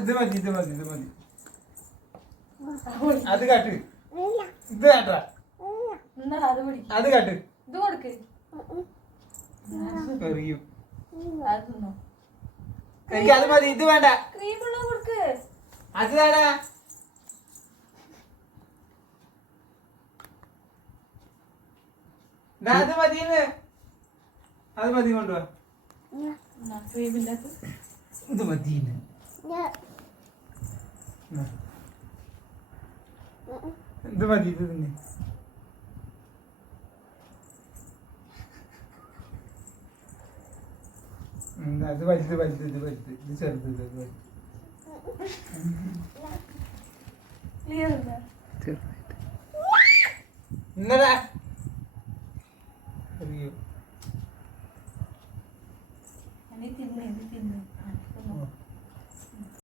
ഇത് മതി ഇത് മതി ഇത് മതി. അത് കാട്ട്. ഇത് കാട്ടാ. അത് കാട്ട്. ഇത് കൊടുക്ക്. എറിയും. എനിക്ക് അത് മതി. ഇത് വേണ്ട. ക്രീമുള്ള കൊടുക്ക്. അത് വേണ്ട. അത് മതിയെന്ന്. അത് മതി കൊണ്ടുപോവാ. ഇത് മതിയെന്ന്. ഇത് മതി. ഇത് തന്നെ. അത് വലുത് വലുത് ഇത് വലുത് ഇത് ചെറുത് ഇത് വലുത്. ഇന്നടാ